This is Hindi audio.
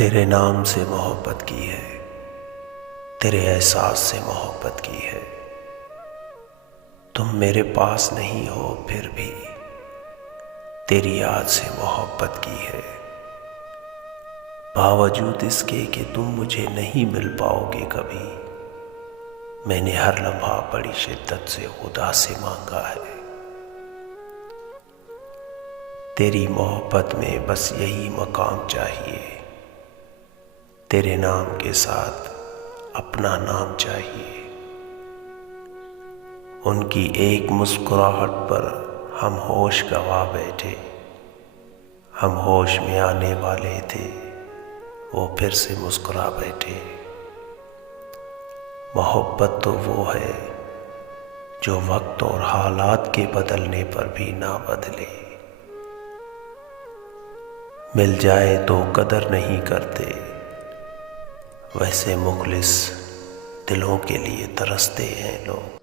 तेरे नाम से मोहब्बत की है, तेरे एहसास से मोहब्बत की है। तुम मेरे पास नहीं हो फिर भी तेरी याद से मोहब्बत की है। बावजूद इसके कि तुम मुझे नहीं मिल पाओगे कभी, मैंने हर लम्हा बड़ी शिद्दत से खुदा से मांगा है। तेरी मोहब्बत में बस यही मकाम चाहिए, तेरे नाम के साथ अपना नाम चाहिए। उनकी एक मुस्कुराहट पर हम होश गंवा बैठे, हम होश में आने वाले थे, वो फिर से मुस्कुरा बैठे। मोहब्बत तो वो है जो वक्त और हालात के बदलने पर भी ना बदले। मिल जाए तो कदर नहीं करते, वैसे मुखलिस दिलों के लिए तरसते हैं लोग।